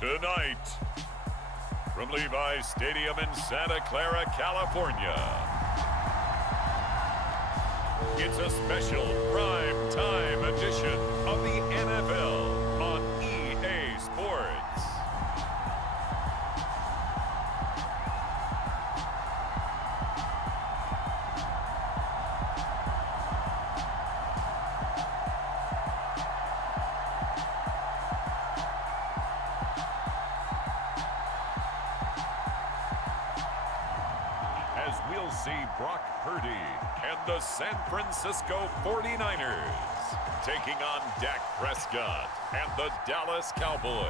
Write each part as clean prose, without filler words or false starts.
Tonight, from Levi's Stadium in Santa Clara, California, it's a special prime time edition of the NFL on EA Sports. As we'll see Brock Purdy and the San Francisco 49ers taking on Dak Prescott and the Dallas Cowboys.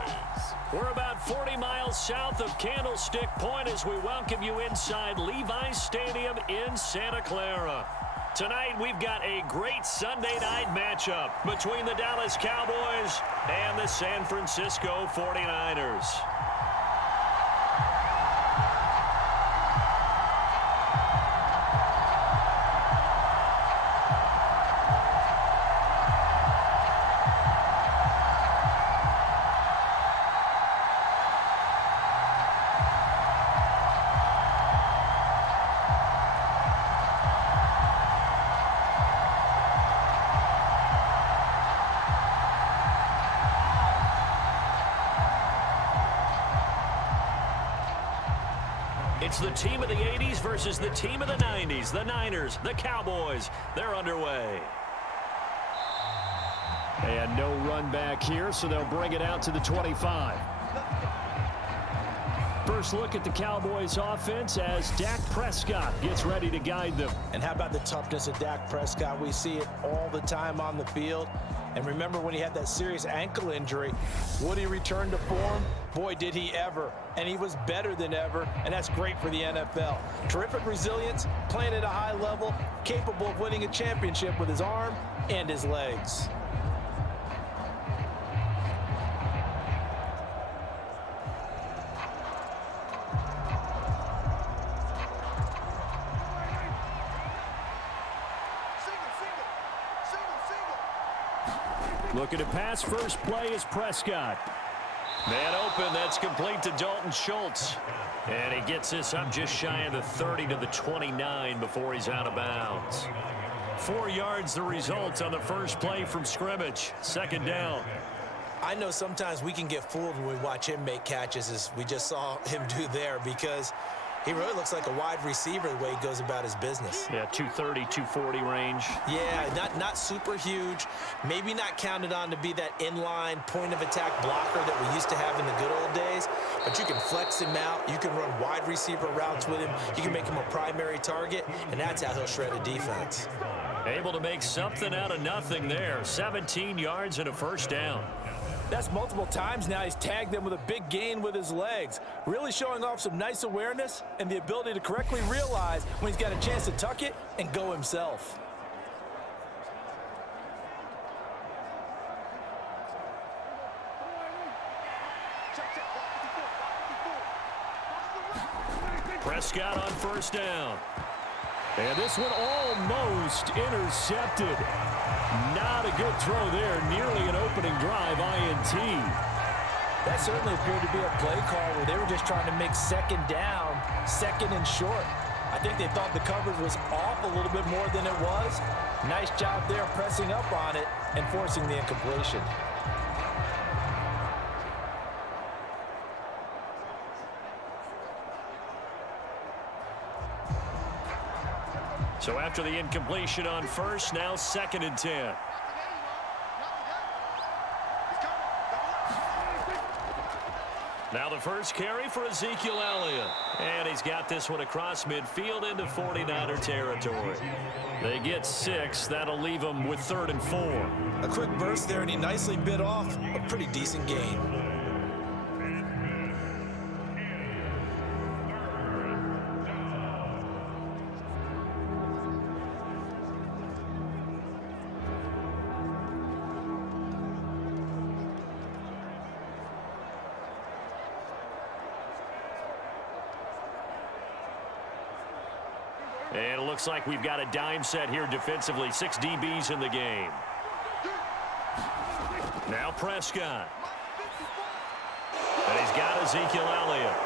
We're about 40 miles south of Candlestick Point as we welcome you inside Levi's Stadium in Santa Clara. Tonight we've got a great Sunday night matchup between the Dallas Cowboys and the San Francisco 49ers. It's the team of the 80s versus the team of the 90s. The Niners, the Cowboys, they're underway. And no run back here, so they'll bring it out to the 25. First look at the Cowboys offense as Dak Prescott gets ready to guide them. And how about the toughness of Dak Prescott? We see it all the time on the field. And remember when he had that serious ankle injury, would he return to form? Boy, did he ever. And he was better than ever, and that's great for the NFL. Terrific resilience, playing at a high level, capable of winning a championship with his arm and his legs. Looking to pass, first play is Prescott. Man open, that's complete to Dalton Schultz. And he gets this up just shy of the 30 to the 29 before he's out of bounds. 4 yards the result on the first play from scrimmage. Second down. I know sometimes we can get fooled when we watch him make catches, as we just saw him do there, because he really looks like a wide receiver the way he goes about his business. Yeah, 230, 240 range. Yeah, not super huge. Maybe not counted on to be that inline point-of-attack blocker that we used to have in the good old days. But you can flex him out. You can run wide receiver routes with him. You can make him a primary target, and that's how he'll shred a defense. Able to make something out of nothing there. 17 yards and a first down. That's multiple times now he's tagged them with a big gain with his legs. Really showing off some nice awareness and the ability to correctly realize when he's got a chance to tuck it and go himself. Prescott on first down. And this one almost intercepted. Not a good throw there. Nearly an opening drive INT. That certainly appeared to be a play call where they were just trying to make second down, second and short. I think they thought the coverage was off a little bit more than it was. Nice job there pressing up on it and forcing the incompletion. So after the incompletion on first, now second and 10. Now the first carry for Ezekiel Elliott. And he's got this one across midfield into 49er territory. They get 6. That'll leave them with 3rd and 4. A quick burst there, and he nicely bit off a pretty decent gain. And it looks like we've got a dime set here defensively. 6 DBs in the game. Now Prescott. And he's got Ezekiel Elliott.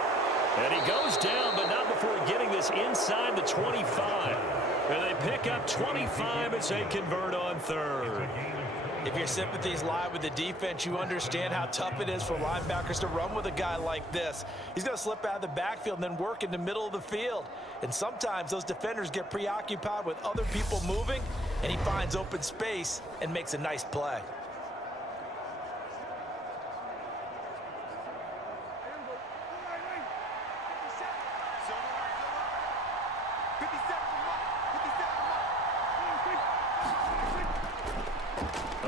And he goes down, but not before getting this inside the 25. And they pick up 25 as they convert on third. If your sympathies lie with the defense, you understand how tough it is for linebackers to run with a guy like this. He's going to slip out of the backfield and then work in the middle of the field. And sometimes those defenders get preoccupied with other people moving, and he finds open space and makes a nice play.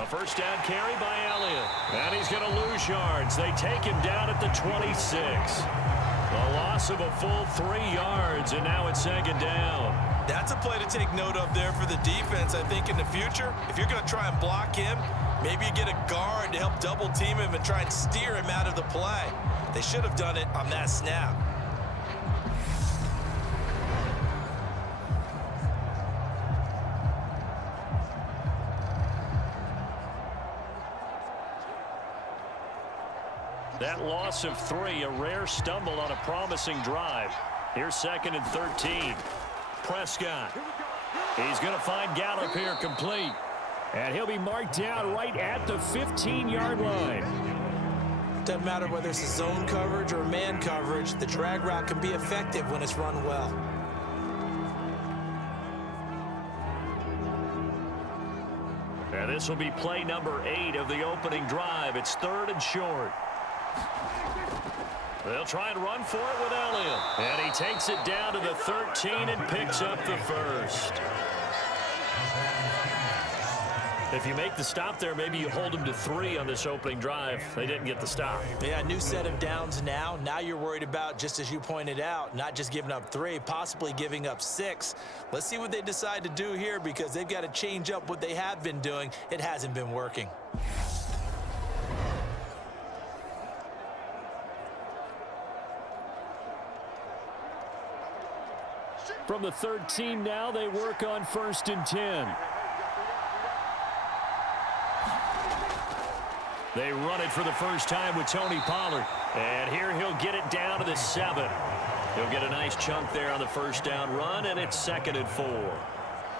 First down carry by Elliott. And he's going to lose yards. They take him down at the 26. A loss of a full 3 yards, and now it's second down. That's a play to take note of there for the defense. I think in the future, if you're going to try and block him, maybe you get a guard to help double team him and try and steer him out of the play. They should have done it on that snap. That loss of 3, a rare stumble on a promising drive. Here's 2nd and 13. Prescott. He's going to find Gallup here complete. And he'll be marked down right at the 15-yard line. Doesn't matter whether it's a zone coverage or man coverage, the drag route can be effective when it's run well. And this will be play number 8 of the opening drive. It's 3rd and short. They'll try and run for it with Elliott. And he takes it down to the 13 and picks up the first. If you make the stop there, maybe you hold them to 3 on this opening drive. They didn't get the stop. Yeah, new set of downs now. Now you're worried about, just as you pointed out, not just giving up 3, possibly giving up 6. Let's see what they decide to do here, because they've got to change up what they have been doing. It hasn't been working. From the 13 now, they work on 1st and 10. They run it for the first time with Tony Pollard. And here he'll get it down to the 7. He'll get a nice chunk there on the first down run, and it's 2nd and 4.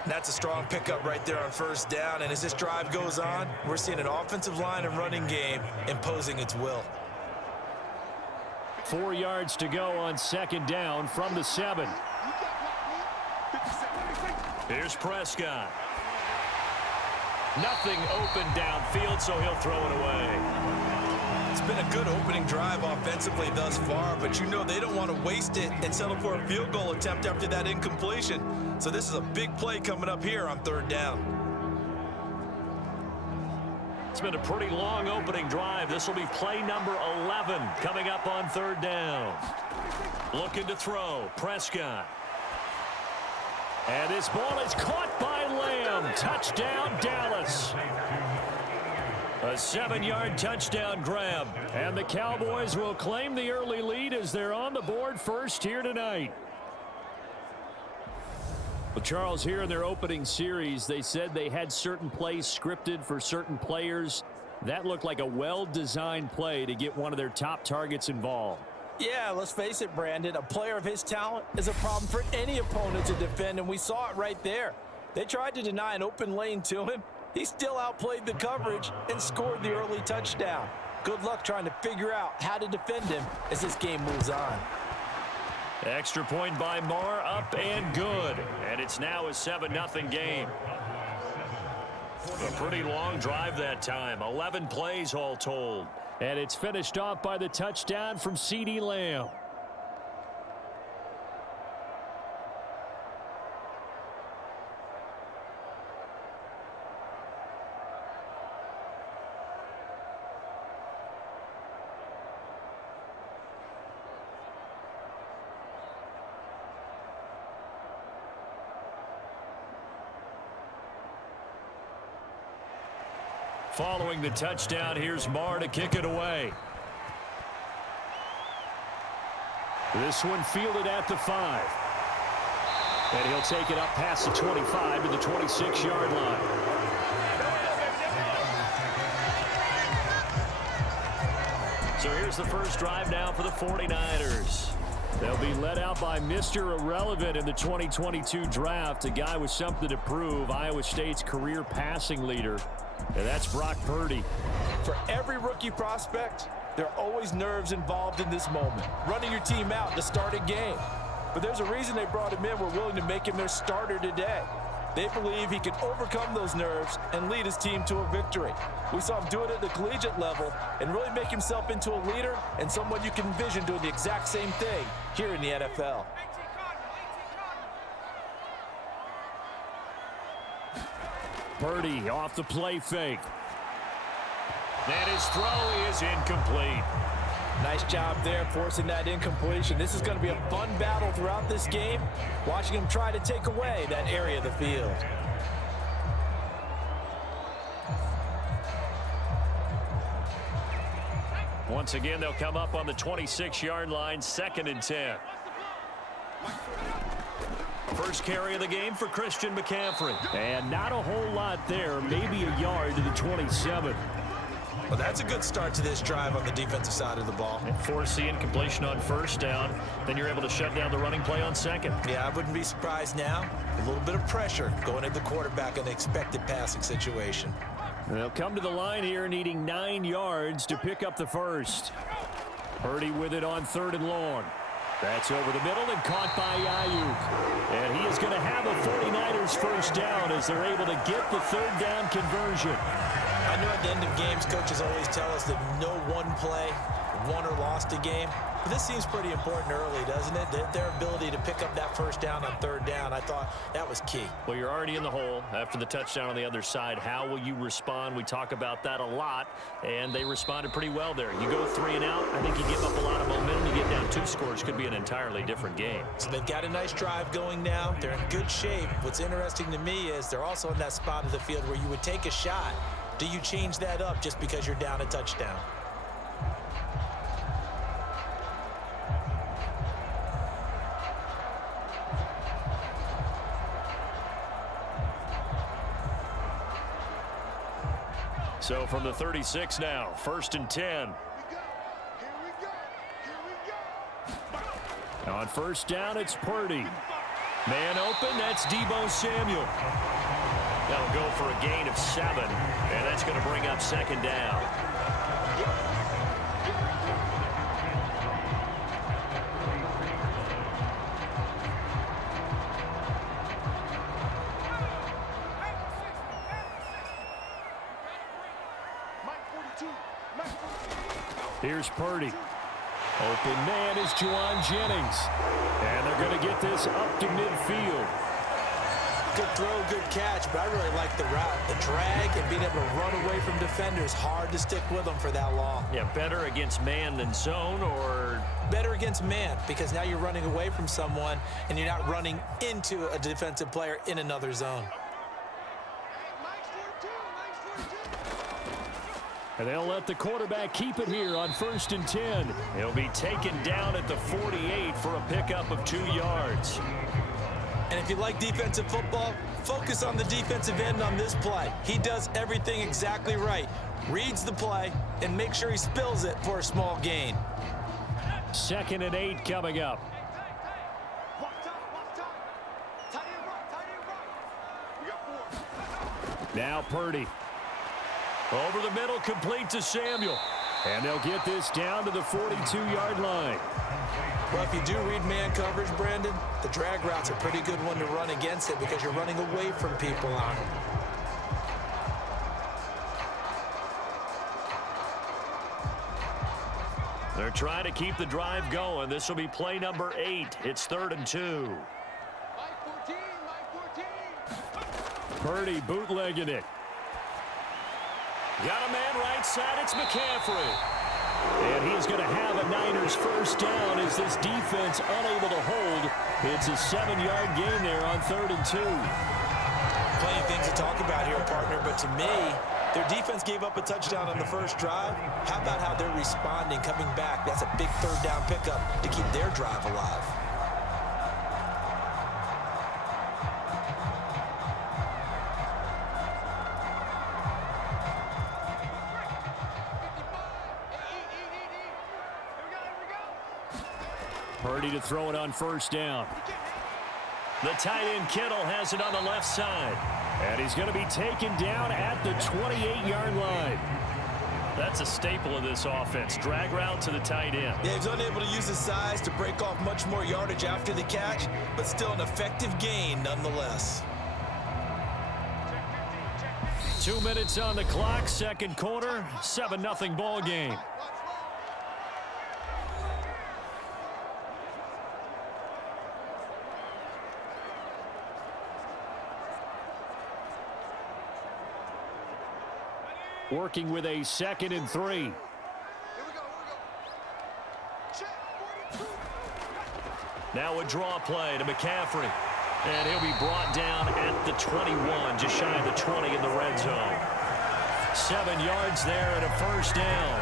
That's a strong pickup right there on first down. And as this drive goes on, we're seeing an offensive line and running game imposing its will. 4 yards to go on 2nd down from the 7. Here's Prescott. Nothing open downfield, so he'll throw it away. It's been a good opening drive offensively thus far, but you know they don't want to waste it and settle for a field goal attempt after that incompletion. So this is a big play coming up here on 3rd down. It's been a pretty long opening drive. This will be play number 11 coming up on 3rd down. Looking to throw. Prescott. And this ball is caught by Lamb. Touchdown, Dallas. A 7-yard touchdown grab. And the Cowboys will claim the early lead as they're on the board first here tonight. Well, Charles, here in their opening series, they said they had certain plays scripted for certain players. That looked like a well-designed play to get one of their top targets involved. Yeah, let's face it, Brandon. A player of his talent is a problem for any opponent to defend, and we saw it right there. They tried to deny an open lane to him. He still outplayed the coverage and scored the early touchdown. Good luck trying to figure out how to defend him as this game moves on. Extra point by Marr, up and good. And it's now a 7-0 game. A pretty long drive that time. 11 plays all told. And it's finished off by the touchdown from CeeDee Lamb. Following the touchdown, here's Marr to kick it away. This one fielded at the 5. And he'll take it up past the 25 to the 26-yard line. So here's the first drive now for the 49ers. They'll be led out by Mr. Irrelevant in the 2022 draft, a guy with something to prove, Iowa State's career passing leader, and that's Brock Purdy. For every rookie prospect, there are always nerves involved in this moment. Running your team out to start a game. But there's a reason they brought him in. We're willing to make him their starter today. They believe he can overcome those nerves and lead his team to a victory. We saw him do it at the collegiate level and really make himself into a leader and someone you can envision doing the exact same thing here in the NFL. Purdy off the play fake. And his throw is incomplete. Nice job there forcing that incompletion. This is going to be a fun battle throughout this game, watching him try to take away that area of the field. Once again, they'll come up on the 26-yard line, 2nd and 10. First carry of the game for Christian McCaffrey. And not a whole lot there, maybe a yard to the 27. Well, that's a good start to this drive on the defensive side of the ball. And force the incompletion on first down. Then you're able to shut down the running play on second. Yeah, I wouldn't be surprised now. A little bit of pressure going at the quarterback in an expected passing situation. They'll come to the line here needing 9 yards to pick up the first. Purdy with it on 3rd and long. That's over the middle and caught by Ayuk. And he is going to have a 49ers first down as they're able to get the 3rd down conversion. I know at the end of games, coaches always tell us that no one play won or lost a game. But this seems pretty important early, doesn't it? Their ability to pick up that first down on 3rd down, I thought that was key. Well, you're already in the hole after the touchdown on the other side. How will you respond? We talk about that a lot, and they responded pretty well there. You go 3 and out, I think you give up a lot of momentum. You get down 2 scores, could be an entirely different game. So they've got a nice drive going now. They're in good shape. What's interesting to me is they're also in that spot of the field where you would take a shot. Do you change that up just because you're down a touchdown? So from the 36 now, 1st and 10. On first down, it's Purdy. Man open, that's Deebo Samuel. That'll go for a gain of 7, and that's going to bring up 2nd down. Here's Purdy. Open man is Juwan Jennings. And they're going to get this up to midfield. Good throw, good catch, but I really like the route. The drag and being able to run away from defenders, hard to stick with them for that long. Yeah, better against man than zone, or? Better against man, because now you're running away from someone and you're not running into a defensive player in another zone. And they'll let the quarterback keep it here on 1st and 10. He'll be taken down at the 48 for a pickup of 2 yards. And if you like defensive football, focus on the defensive end on this play. He does everything exactly right. Reads the play and makes sure he spills it for a small gain. 2nd and 8 coming up. Now Purdy. Over the middle, complete to Samuel. And they'll get this down to the 42-yard line. Well, if you do read man coverage, Brandon, the drag route's a pretty good one to run against it because you're running away from people on them. They're trying to keep the drive going. This will be play number 8. It's 3rd and 2. Purdy bootlegging it. Got a man right side. It's McCaffrey. And he's going to have a Niners first down as this defense unable to hold. It's a 7-yard gain there on 3rd and 2. Plenty of things to talk about here, partner, but to me, their defense gave up a touchdown on the first drive. How about how they're responding, coming back? That's a big 3rd down pickup to keep their drive alive. Purdy to throw it on first down. The tight end Kittle has it on the left side. And he's going to be taken down at the 28-yard line. That's a staple of this offense. Drag route to the tight end. Yeah, he's unable to use his size to break off much more yardage after the catch, but still an effective gain nonetheless. 2 minutes on the clock, second quarter, 7-0 ball game. Working with a 2nd and 3. Now a draw play to McCaffrey. And he'll be brought down at the 21, just shy of the 20 in the red zone. 7 yards there and a first down.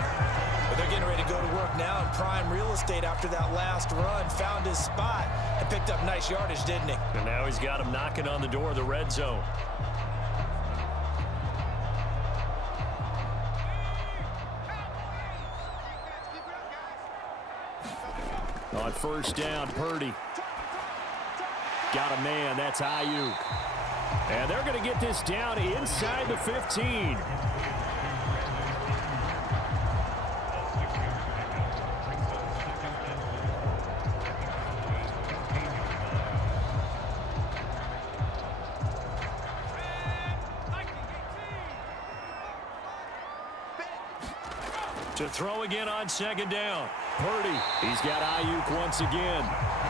But they're getting ready to go to work now in prime real estate after that last run. Found his spot and picked up nice yardage, didn't he? And now he's got him knocking on the door of the red zone. On first down, Purdy. Got a man, that's Ayuk. And they're going to get this down inside the 15. To throw again on second down. Purdy, he's got Ayuk once again.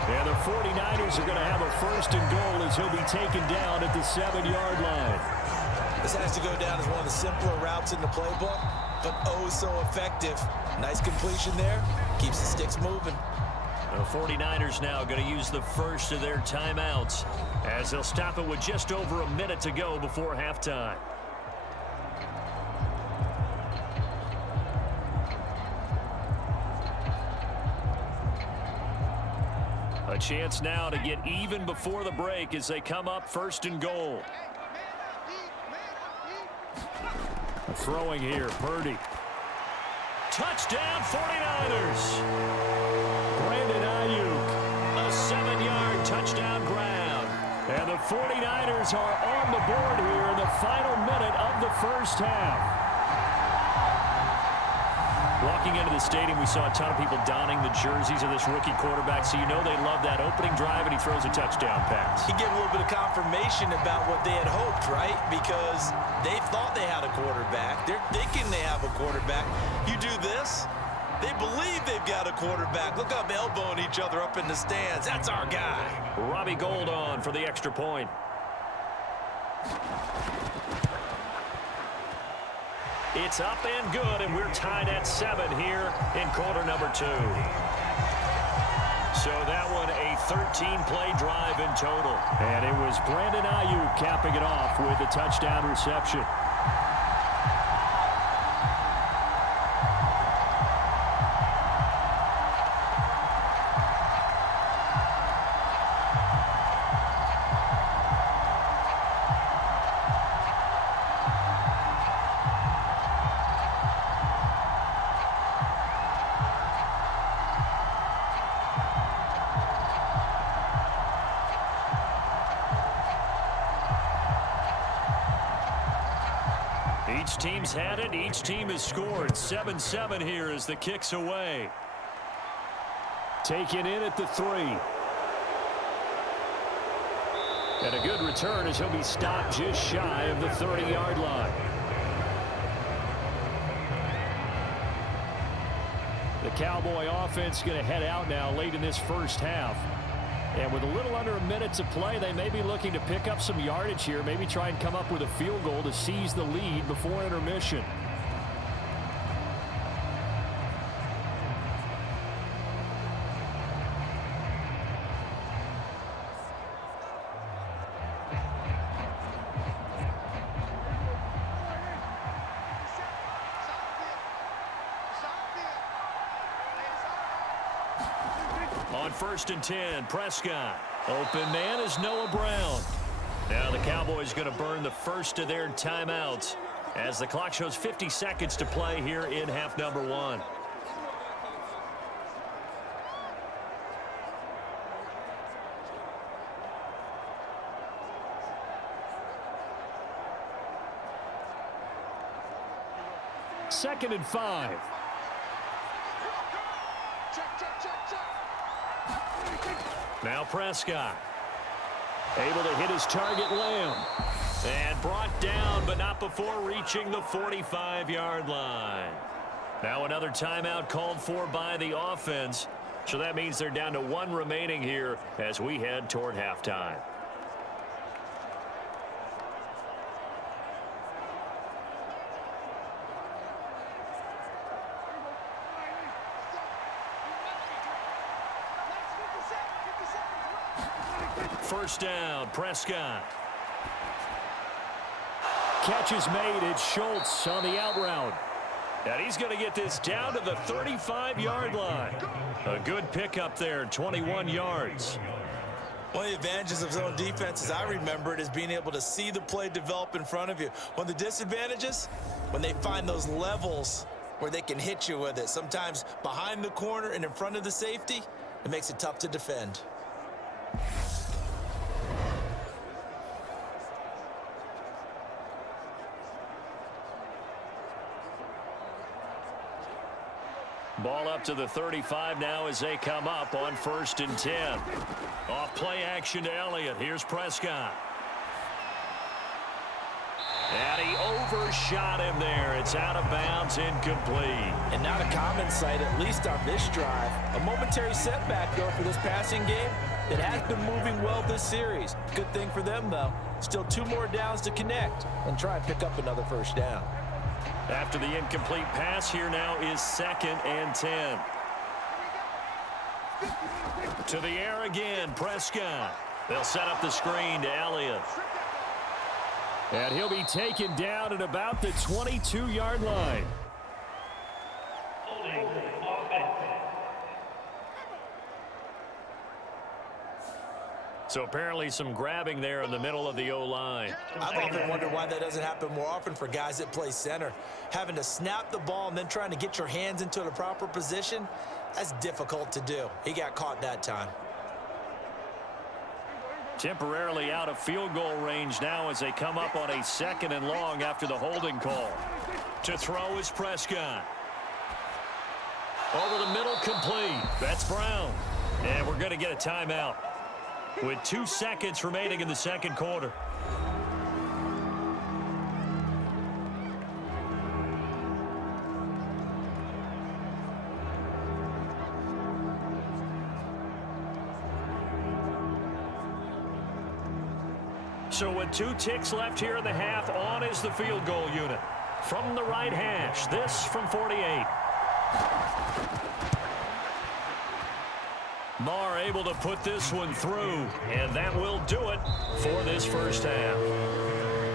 And the 49ers are going to have a first and goal as he'll be taken down at the 7-yard line. This has to go down as one of the simpler routes in the playbook, but oh so effective. Nice completion there. Keeps the sticks moving. The 49ers now going to use the first of their timeouts as they'll stop it with just over a minute to go before halftime. A chance now to get even before the break as they come up first and goal. Throwing here, Purdy. Touchdown 49ers. Brandon Ayuk, a 7-yard touchdown grab. And the 49ers are on the board here in the final minute of the first half. Walking into the stadium, we saw a ton of people donning the jerseys of this rookie quarterback, so you know they love that opening drive, and he throws a touchdown pass. He gave a little bit of confirmation about what they had hoped, right? Because they thought they had a quarterback. They're thinking they have a quarterback. You do this, they believe they've got a quarterback. Look up, elbowing each other up in the stands. That's our guy. Robbie Gould on for the extra point. It's up and good, and we're tied at 7 here in quarter number 2. So that one a 13-play drive in total. And it was Brandon Ayuk capping it off with a touchdown reception. Each team's had it. Each team has scored. 7-7 here as the kick's away. Taken in at the 3. And a good return as he'll be stopped just shy of the 30-yard line. The Cowboy offense going to head out now late in this first half. And with a little under a minute to play, they may be looking to pick up some yardage here, maybe try and come up with a field goal to seize the lead before intermission. On 1st and 10, Prescott. Open man is Noah Brown. Now the Cowboys going to burn the first of their timeouts as the clock shows 50 seconds to play here in half number 1. 2nd and 5. Now Prescott. Able to hit his target, Lamb. And brought down, but not before reaching the 45-yard line. Now another timeout called for by the offense. So that means they're down to 1 remaining here as we head toward halftime. First down, Prescott. Catch is made. It's Schultz on the out route. And he's going to get this down to the 35-yard line. A good pickup there, 21 yards. One of the advantages of zone defense, as I remember it, is being able to see the play develop in front of you. One of the disadvantages, when they find those levels where they can hit you with it, sometimes behind the corner and in front of the safety, it makes it tough to defend. Ball up to the 35 now as they come up on 1st and 10. Off play action to Elliott. Here's Prescott. And he overshot him there. It's out of bounds, incomplete. And not a common sight, at least on this drive. A momentary setback, though, for this passing game that has been moving well this series. Good thing for them, though. Still 2 more downs to connect and try and pick up another first down. After the incomplete pass, here now is 2nd and 10. To the air again, Prescott. They'll set up the screen to Elliott. And he'll be taken down at about the 22-yard line. So apparently some grabbing there in the middle of the O-line. I've often wondered why that doesn't happen more often for guys that play center. Having to snap the ball and then trying to get your hands into the proper position, that's difficult to do. He got caught that time. Temporarily out of field goal range now as they come up on a 2nd and long after the holding call. To throw is Prescott. Over the middle, complete. That's Brown. And we're going to get a timeout with 2 seconds remaining in the 2nd quarter. So with 2 ticks left here in the half, on is the field goal unit. From the right hash, this from 48. Marr able to put this one through, and that will do it for this first half.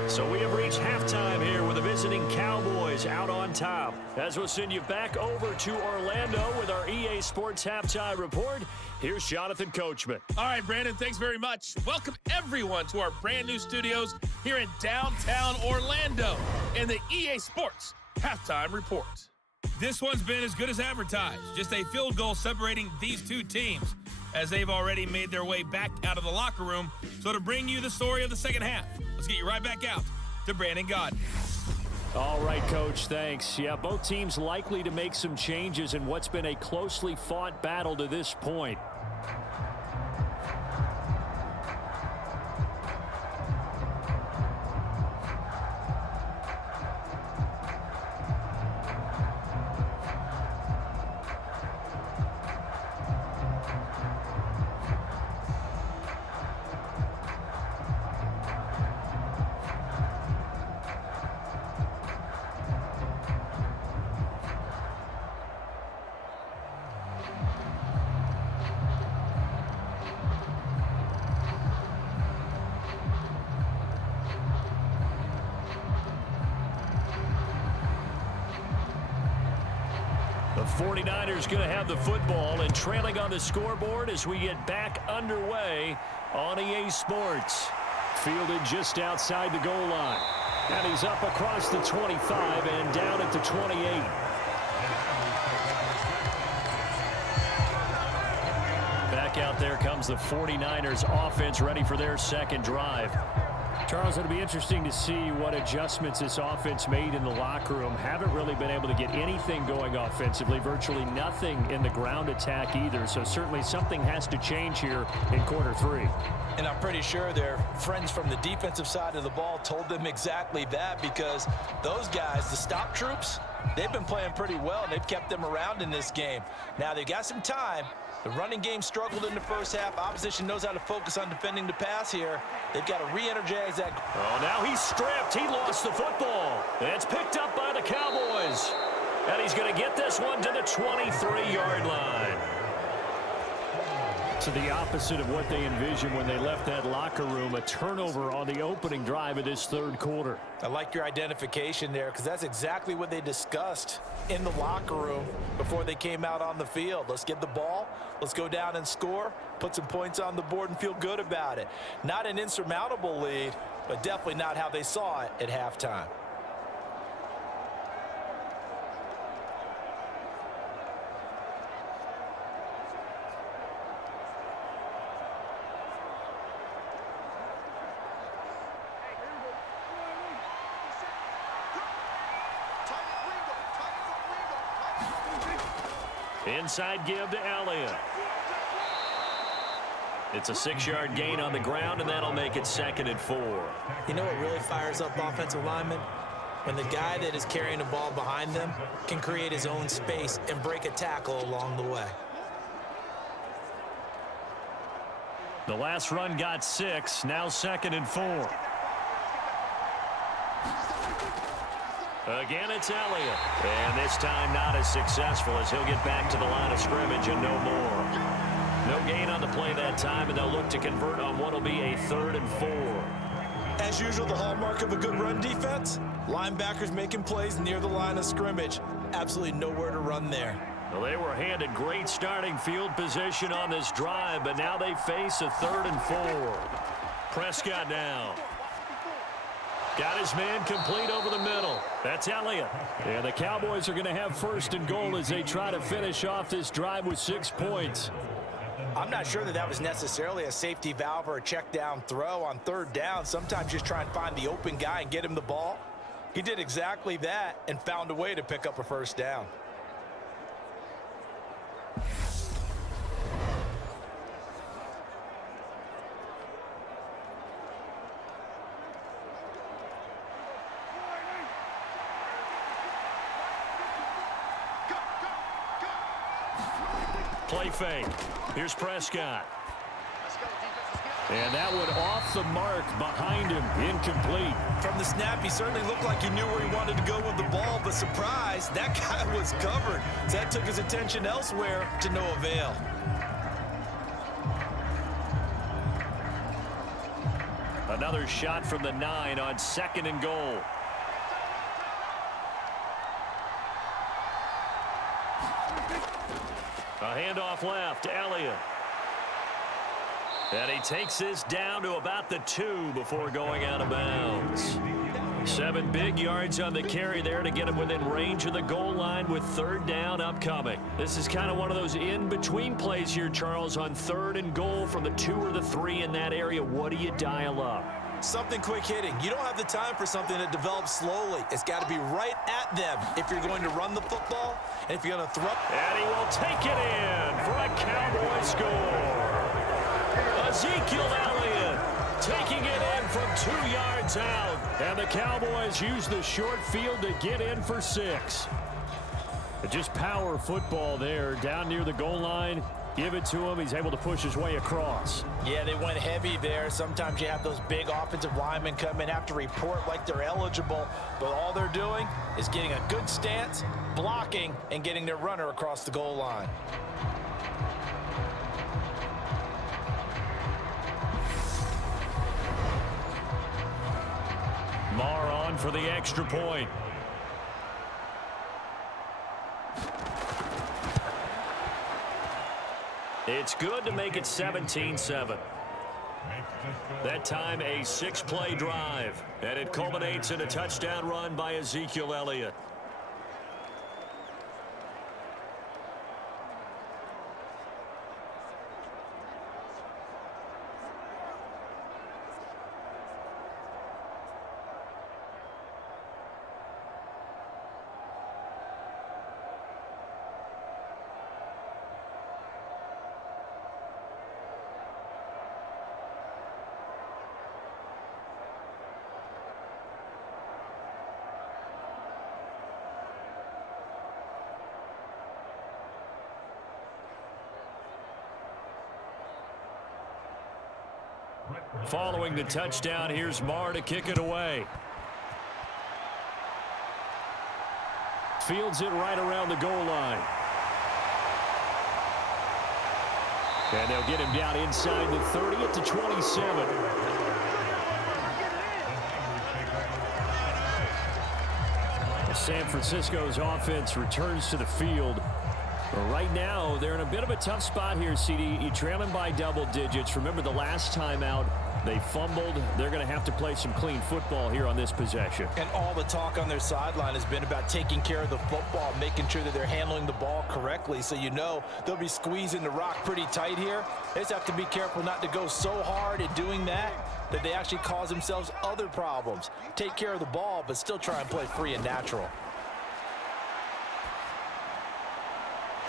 So we have reached halftime here with the visiting Cowboys out on top. As we'll send you back over to Orlando with our EA Sports Halftime Report, here's Jonathan Coachman. All right, Brandon, thanks very much. Welcome everyone to our brand new studios here in downtown Orlando in the EA Sports Halftime Report. This one's been as good as advertised. Just a field goal separating these 2 teams as they've already made their way back out of the locker room. So to bring you the story of the second half, let's get you right back out to Brandon Gaudin. All right, Coach, thanks. Yeah, both teams likely to make some changes in what's been a closely fought battle to this point. The 49ers going to have the football and trailing on the scoreboard as we get back underway on EA Sports. Fielded just outside the goal line. And he's up across the 25 and down at the 28. Back out there comes the 49ers offense ready for their second drive. Charles, it'll be interesting to see what adjustments this offense made in the locker room. Haven't really been able to get anything going offensively, virtually nothing in the ground attack either. So certainly something has to change here in quarter three. And I'm pretty sure their friends from the defensive side of the ball told them exactly that, because those guys, the stop troops, they've been playing pretty well. They've kept them around in this game. Now they've got some time. The running game struggled in the first half. Opposition knows how to focus on defending the pass here. They've got to re-energize that. Oh, now he's stripped. He lost the football. It's picked up by the Cowboys. And he's going to get this one to the 23-yard line. So the opposite of what they envisioned when they left that locker room, a turnover on the opening drive of this third quarter. I like your identification there, because that's exactly what they discussed in the locker room before they came out on the field. Let's get the ball, let's go down and score, put some points on the board and feel good about it. Not an insurmountable lead, but definitely not how they saw it at halftime. Inside give to Elliott. It's a 6-yard gain on the ground, and that'll make it 2nd and 4. You know what really fires up offensive linemen? When the guy that is carrying the ball behind them can create his own space and break a tackle along the way. The last run got 6, now 2nd and 4. Again, it's Elliott. And this time not as successful, as he'll get back to the line of scrimmage and no more. No gain on the play that time, and they'll look to convert on what will be a 3rd and 4. As usual, the hallmark of a good run defense, linebackers making plays near the line of scrimmage. Absolutely nowhere to run there. Well, they were handed great starting field position on this drive, but now they face a 3rd and 4. Prescott now. Got his man complete over the middle. That's Elliott. And the Cowboys are going to have 1st and goal as they try to finish off this drive with 6 points. I'm not sure that was necessarily a safety valve or a check down throw on 3rd down. Sometimes just try and find the open guy and get him the ball. He did exactly that and found a way to pick up a 1st down. Play fake. Here's Prescott. And that one off the mark behind him. Incomplete. From the snap, he certainly looked like he knew where he wanted to go with the ball, but surprise, that guy was covered. So that took his attention elsewhere to no avail. Another shot from the 9 on 2nd and goal. A handoff left to Elliott. And he takes this down to about the 2 before going out of bounds. 7 big yards on the carry there to get him within range of the goal line with 3rd down upcoming. This is kind of one of those in-between plays here, Charles, on 3rd and goal from the 2 or the 3 in that area. What do you dial up? Something quick hitting. You don't have the time for something that develops slowly. It's got to be right at them if you're going to run the football and if you're going to throw. And he will take it in for a Cowboy score. Ezekiel Elliott taking it in from 2 yards out. And the Cowboys use the short field to get in for 6. Just power football there down near the goal line. Give it to him. He's able to push his way across. Yeah, they went heavy there. Sometimes you have those big offensive linemen come in, have to report like they're eligible, but all they're doing is getting a good stance, blocking, and getting their runner across the goal line. Marr on for the extra point. It's good to make it 17-7. That time a 6-play drive, and it culminates in a touchdown run by Ezekiel Elliott. Following the touchdown, here's Marr to kick it away. Fields it right around the goal line. And they'll get him down inside the 30 at the 27. San Francisco's offense returns to the field. Right now, they're in a bit of a tough spot here, CD. You're trailing by double digits. Remember the last time out, they fumbled. They're going to have to play some clean football here on this possession. And all the talk on their sideline has been about taking care of the football, making sure that they're handling the ball correctly. So you know they'll be squeezing the rock pretty tight here. They just have to be careful not to go so hard at doing that they actually cause themselves other problems. Take care of the ball, but still try and play free and natural.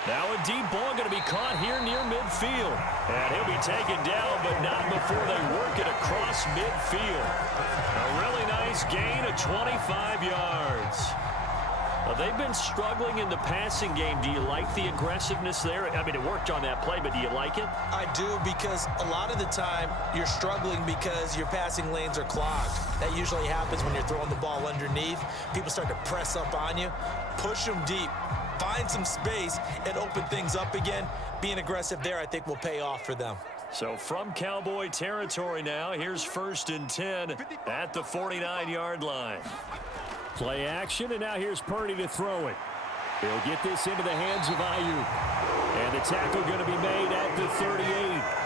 Now a deep ball going to be caught here near midfield. And he'll be taken down, but not before they work it across midfield. A really nice gain of 25 yards. They've been struggling in the passing game. Do you like the aggressiveness there? I mean, it worked on that play, but do you like it? I do, because a lot of the time you're struggling because your passing lanes are clogged. That usually happens when you're throwing the ball underneath. People start to press up on you. Push them deep. Find some space and open things up again. Being aggressive there, I think, will pay off for them. So from Cowboy territory now, here's 1st and 10 at the 49-yard line. Play action, and now here's Purdy to throw it. He'll get this into the hands of Ayuk. And the tackle going to be made at the 38.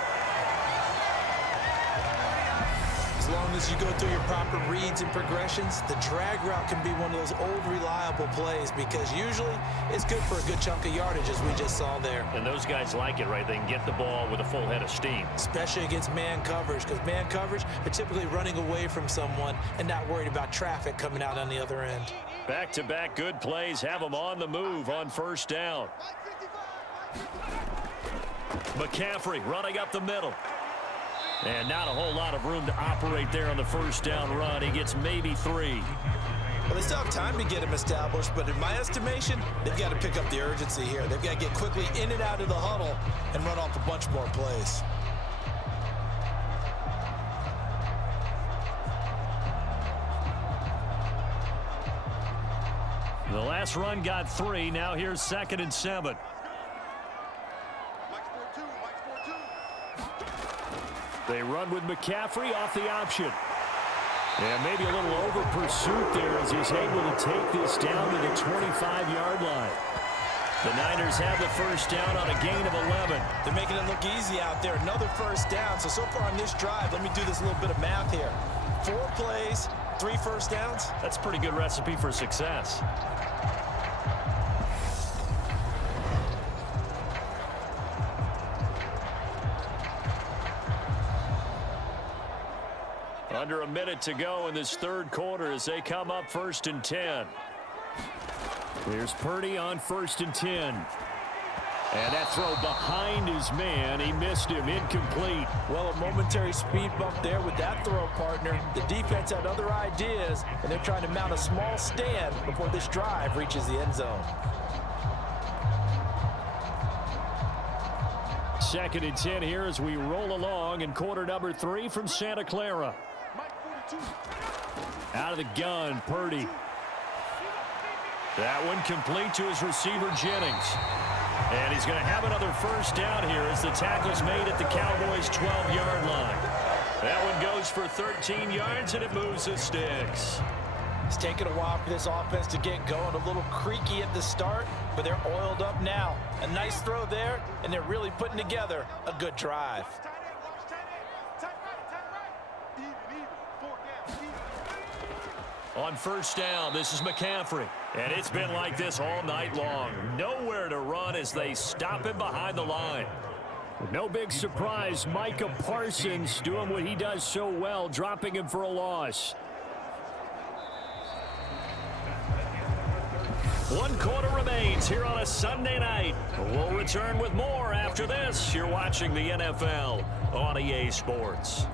As long as you go through your proper reads and progressions, the drag route can be one of those old reliable plays, because usually it's good for a good chunk of yardage, as we just saw there. And those guys like it, right? They can get the ball with a full head of steam. Especially against man coverage, because man coverage, they're typically running away from someone and not worried about traffic coming out on the other end. Back-to-back good plays have them on the move on 1st down. McCaffrey running up the middle. And not a whole lot of room to operate there on the 1st down run. He gets maybe 3. Well, they still have time to get him established, but in my estimation, they've got to pick up the urgency here. They've got to get quickly in and out of the huddle and run off a bunch more plays. The last run got 3. Now here's 2nd and 7. They run with McCaffrey off the option. And maybe a little over pursuit there as he's able to take this down to the 25-yard line. The Niners have the 1st down on a gain of 11. They're making it look easy out there. Another 1st down. So far on this drive, let me do this little bit of math here. 4 plays, 3 1st downs. That's a pretty good recipe for success. Under a minute to go in this 3rd quarter as they come up 1st and 10. Here's Purdy on 1st and 10. And that throw behind his man. He missed him. Incomplete. Well, a momentary speed bump there with that throw, partner. The defense had other ideas, and they're trying to mount a small stand before this drive reaches the end zone. 2nd and 10 here as we roll along in quarter number 3 from Santa Clara. Out of the gun, Purdy. That one complete to his receiver, Jennings. And he's going to have another 1st down here as the tackle's made at the Cowboys' 12-yard line. That one goes for 13 yards, and it moves the sticks. It's taken a while for this offense to get going. A little creaky at the start, but they're oiled up now. A nice throw there, and they're really putting together a good drive. On 1st down, this is McCaffrey. And it's been like this all night long. Nowhere to run as they stop him behind the line. No big surprise, Micah Parsons doing what he does so well, dropping him for a loss. 1 quarter remains here on a Sunday night. We'll return with more after this. You're watching the NFL on EA Sports.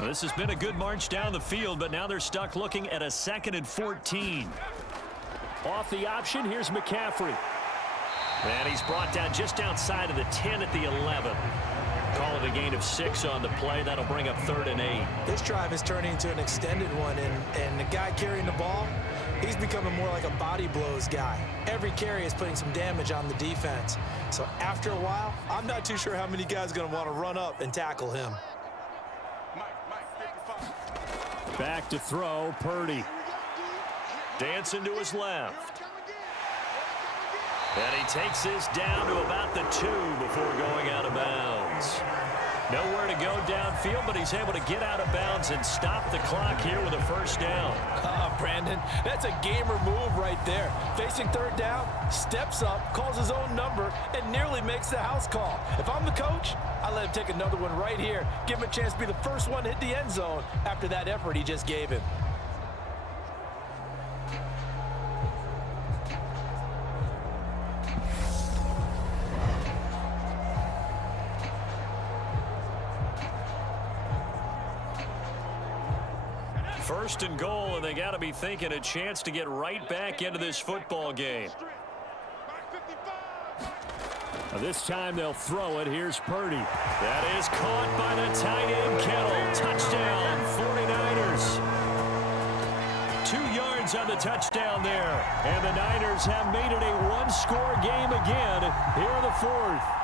Well, this has been a good march down the field, but now they're stuck looking at a 2nd and 14. Off the option, here's McCaffrey. And he's brought down just outside of the 10 at the 11. Call it a gain of 6 on the play. That'll bring up 3rd and 8. This drive is turning into an extended one, and the guy carrying the ball, he's becoming more like a body blows guy. Every carry is putting some damage on the defense. So after a while, I'm not too sure how many guys are going to want to run up and tackle him. Back to throw, Purdy. Dancing to his left. And he takes this down to about the 2 before going out of bounds. Nowhere to go downfield, but he's able to get out of bounds and stop the clock here with a 1st down. Brandon, that's a gamer move right there. Facing 3rd down, steps up, calls his own number, and nearly makes the house call. If I'm the coach, I let him take another one right here. Give him a chance to be the first one to hit the end zone after that effort he just gave him. First and goal, and they got to be thinking a chance to get right back into this football game. This time they'll throw it. Here's Purdy. That is caught by the tight end, Kittle. Touchdown, 49ers. 2 yards on the touchdown there. And the Niners have made it a 1-score game again here in the 4th.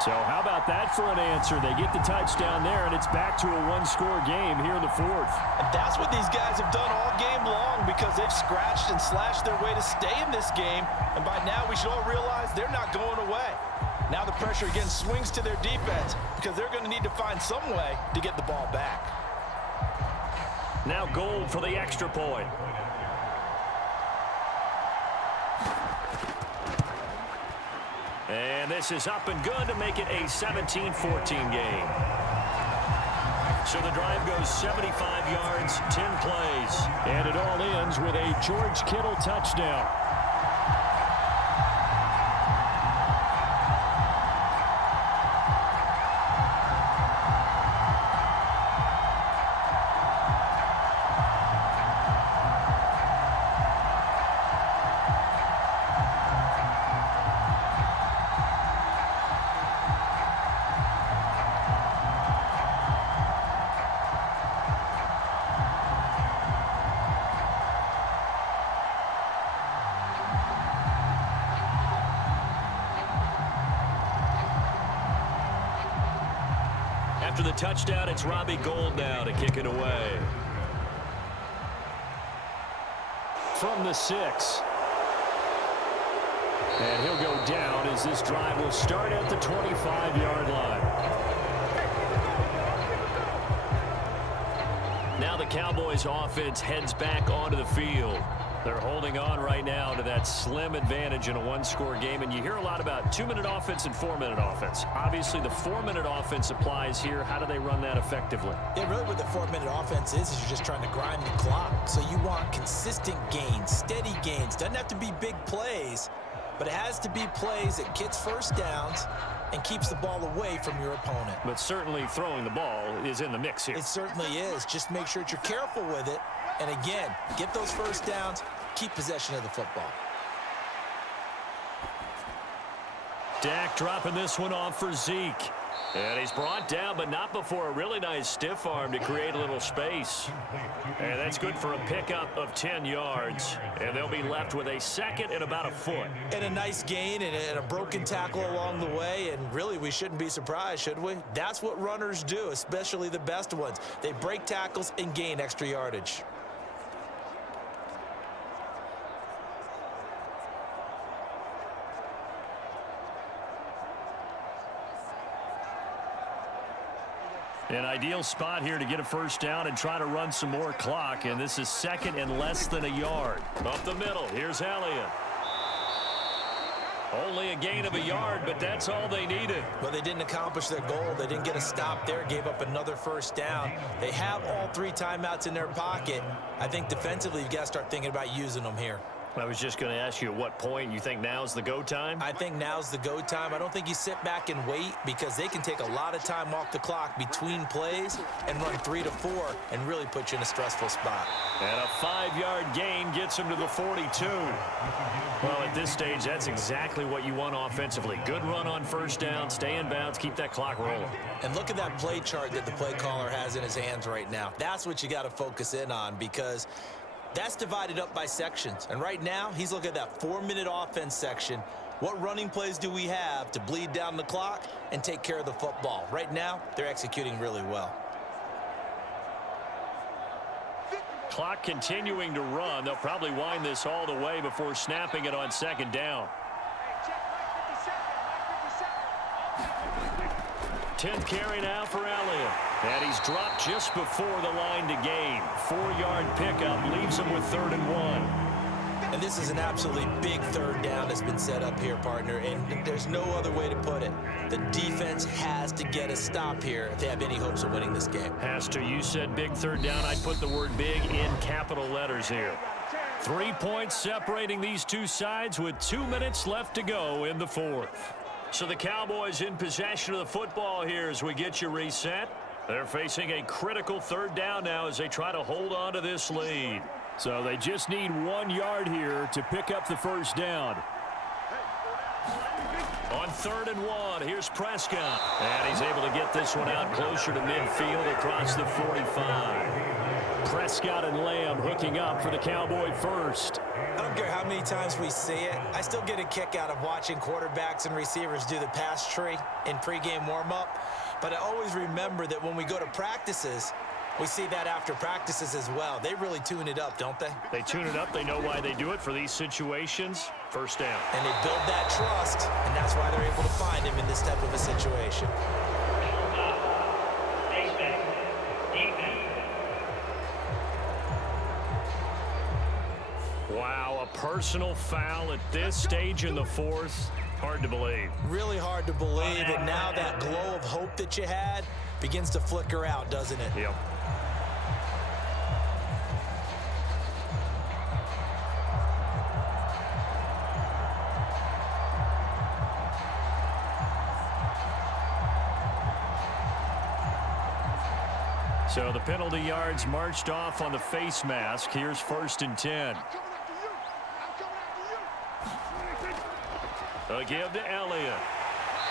So how about that for an answer? They get the touchdown there, and it's back to a 1-score game here in the 4th. And that's what these guys have done all game long because they've scratched and slashed their way to stay in this game. And by now, we should all realize they're not going away. Now the pressure again swings to their defense because they're going to need to find some way to get the ball back. Now Gold for the extra point. And this is up and good to make it a 17-14 game. So the drive goes 75 yards, 10 plays. And it all ends with a George Kittle touchdown. After the touchdown, it's Robbie Gould now to kick it away. From the 6. And he'll go down as this drive will start at the 25-yard line. Now the Cowboys offense heads back onto the field. They're holding on right now to that slim advantage in a 1-score game, and you hear a lot about 2-minute offense and 4-minute offense. Obviously, the 4-minute offense applies here. How do they run that effectively? Yeah, really what the 4-minute offense is you're just trying to grind the clock. So you want consistent gains, steady gains. Doesn't have to be big plays, but it has to be plays that gets first downs and keeps the ball away from your opponent. But certainly throwing the ball is in the mix here. It certainly is. Just make sure that you're careful with it. And again, get those first downs, keep possession of the football. Dak dropping this one off for Zeke. And he's brought down, but not before a really nice stiff arm to create a little space. And that's good for a pickup of 10 yards. And they'll be left with a 2nd and about a foot. And a nice gain and a broken tackle along the way. And really, we shouldn't be surprised, should we? That's what runners do, especially the best ones. They break tackles and gain extra yardage. An ideal spot here to get a first down and try to run some more clock. And this is 2nd and less than a yard. Up the middle, here's Elliott. Only a gain of a yard, but that's all they needed. Well, they didn't accomplish their goal. They didn't get a stop there, gave up another first down. They have all 3 timeouts in their pocket. I think defensively, you've got to start thinking about using them here. I was just going to ask you at what point you think now's the go time? I think now's the go time. I don't think you sit back and wait because they can take a lot of time off the clock between plays and run 3 to 4 and really put you in a stressful spot. And a 5-yard gain gets him to the 42. Well, at this stage, that's exactly what you want offensively. Good run on first down, stay in bounds, keep that clock rolling. And look at that play chart that the play caller has in his hands right now. That's what you got to focus in on because that's divided up by sections. And right now, he's looking at that 4-minute offense section. What running plays do we have to bleed down the clock and take care of the football? Right now, they're executing really well. Clock continuing to run. They'll probably wind this all the way before snapping it on second down. 10th carry now for Elliott. And he's dropped just before the line to gain. 4-yard pickup leaves him with 3rd and 1. And this is an absolutely big third down that's been set up here, partner, and there's no other way to put it. The defense has to get a stop here if they have any hopes of winning this game. Has to. You said big third down. I'd put the word big in capital letters here. 3 points separating these two sides with 2 minutes left to go in the fourth. So the Cowboys in possession of the football here as we get you reset. They're facing a critical third down now as they try to hold on to this lead. So they just need 1 yard here to pick up the first down. On 3rd and 1, here's Prescott. And he's able to get this one out closer to midfield across the 45. Prescott and Lamb hooking up for the Cowboy first. I don't care how many times we see it. I still get a kick out of watching quarterbacks and receivers do the pass tree in pregame warm-up. But I always remember that when we go to practices, we see that after practices as well. They really tune it up, don't they? They tune it up. They know why they do it for these situations. First down. And they build that trust, and that's why they're able to find him in this type of a situation. Wow, a personal foul at this stage in the fourth. Hard to believe. Really hard to believe, and now that glow of hope that you had begins to flicker out, doesn't it? Yep. So the penalty yards marched off on the face mask. Here's 1st and 10. A give to Elliott.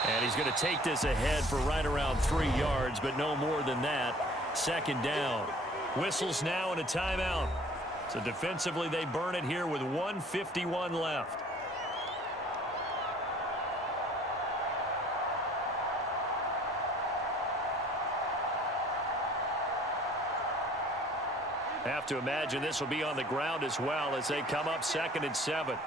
And he's going to take this ahead for right around 3 yards, but no more than that. 2nd down. Whistles now and a timeout. So defensively, they burn it here with 1:51 left. Have to imagine this will be on the ground as well as they come up 2nd and 7.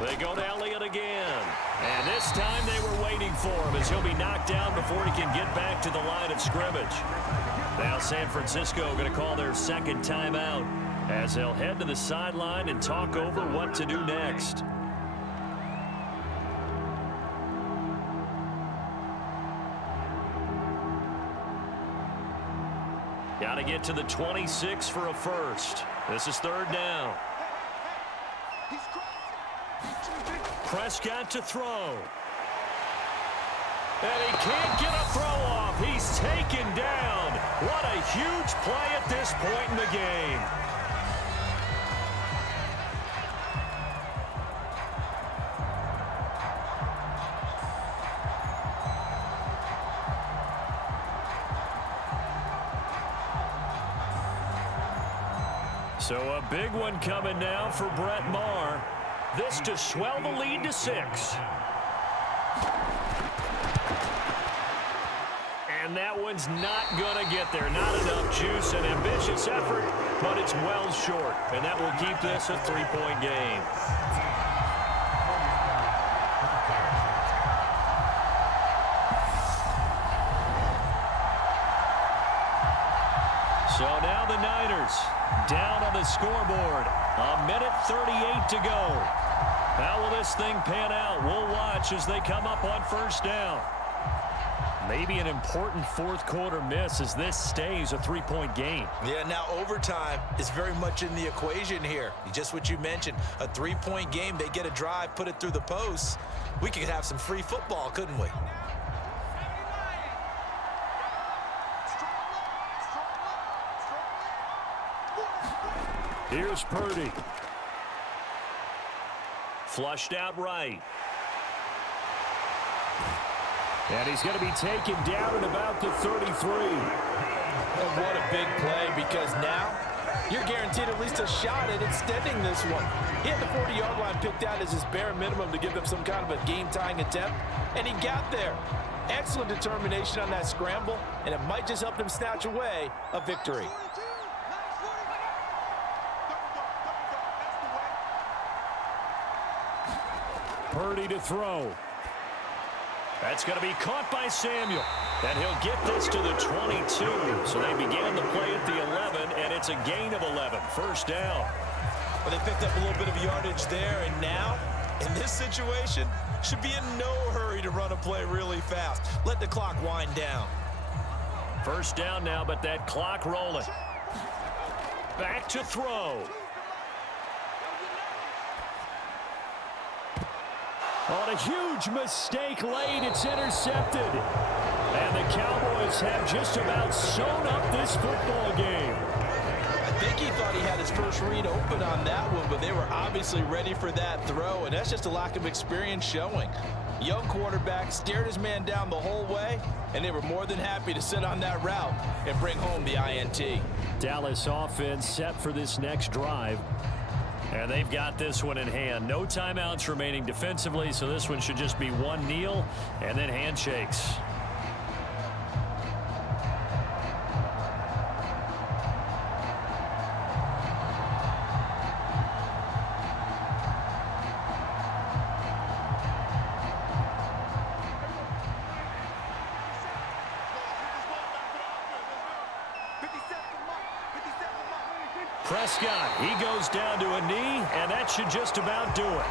They go to Elliott again. And this time they were waiting for him as he'll be knocked down before he can get back to the line of scrimmage. Now San Francisco going to call their 2nd timeout as they'll head to the sideline and talk over what to do next. Got to get to the 26 for a first. This is 3rd down. Prescott to throw. And he can't get a throw off. He's taken down. What a huge play at this point in the game. So a big one coming now for Brett Maher. This to swell the lead to 6. And that one's not going to get there. Not enough juice. An ambitious effort, but it's well short. And that will keep this a 3-point game. So now the Niners down on the scoreboard. 1:38 to go. How will this thing pan out? We'll watch as they come up on 1st down. Maybe an important fourth quarter miss as this stays a 3-point game. Yeah, now overtime is very much in the equation here. Just what you mentioned, a 3-point game. They get a drive, put it through the posts. We could have some free football, couldn't we? Here's Purdy. Flushed out right. And he's going to be taken down at about the 33. And what a big play, because now you're guaranteed at least a shot at extending this one. He had the 40-yard line picked out as his bare minimum to give them some kind of a game-tying attempt, and he got there. Excellent determination on that scramble, and it might just help them snatch away a victory. Purdy to throw. That's going to be caught by Samuel. And he'll get this to the 22. So they began the play at the 11, and it's a gain of 11. First down. Well, they picked up a little bit of yardage there, and now, in this situation, should be in no hurry to run a play really fast. Let the clock wind down. First down now, but that clock rolling. Back to throw. On a huge mistake late, it's intercepted. And the Cowboys have just about sewn up this football game. I think he thought he had his first read open on that one, but they were obviously ready for that throw, and that's just a lack of experience showing. Young quarterback stared his man down the whole way, and they were more than happy to sit on that route and bring home the INT. Dallas offense set for this next drive. And they've got this one in hand. No timeouts remaining defensively, so this one should just be one kneel and then handshakes. Prescott, he goes down to a knee, and that should just about do it.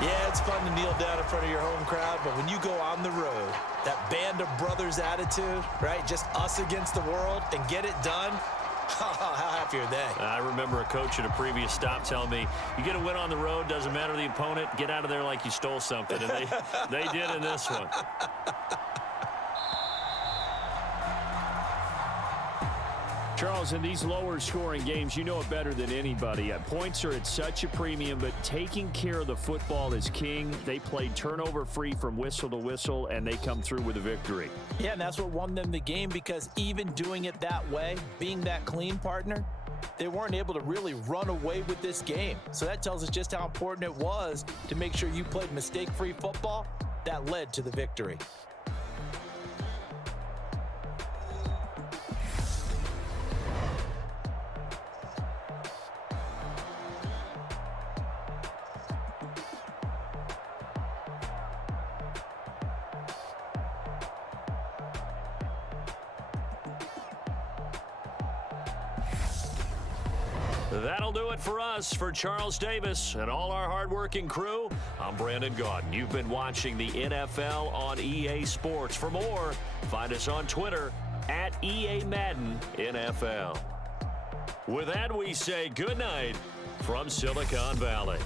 Yeah, it's fun to kneel down in front of your home crowd, but when you go on the road, that band of brothers attitude, right, just us against the world, and get it done, how happy are they? I remember a coach at a previous stop telling me, you get a win on the road, doesn't matter the opponent, get out of there like you stole something, and they did in this one. Charles, in these lower-scoring games, you know it better than anybody. Points are at such a premium, but taking care of the football is king. They played turnover-free from whistle to whistle, and they come through with a victory. Yeah, and that's what won them the game, because even doing it that way, being that clean partner, they weren't able to really run away with this game. So that tells us just how important it was to make sure you played mistake-free football. That led to the victory. That'll do it for us. For Charles Davis and all our hardworking crew, I'm Brandon Gaudin. You've been watching the NFL on EA Sports. For more, find us on Twitter at EA Madden NFL. With that, we say good night from Silicon Valley.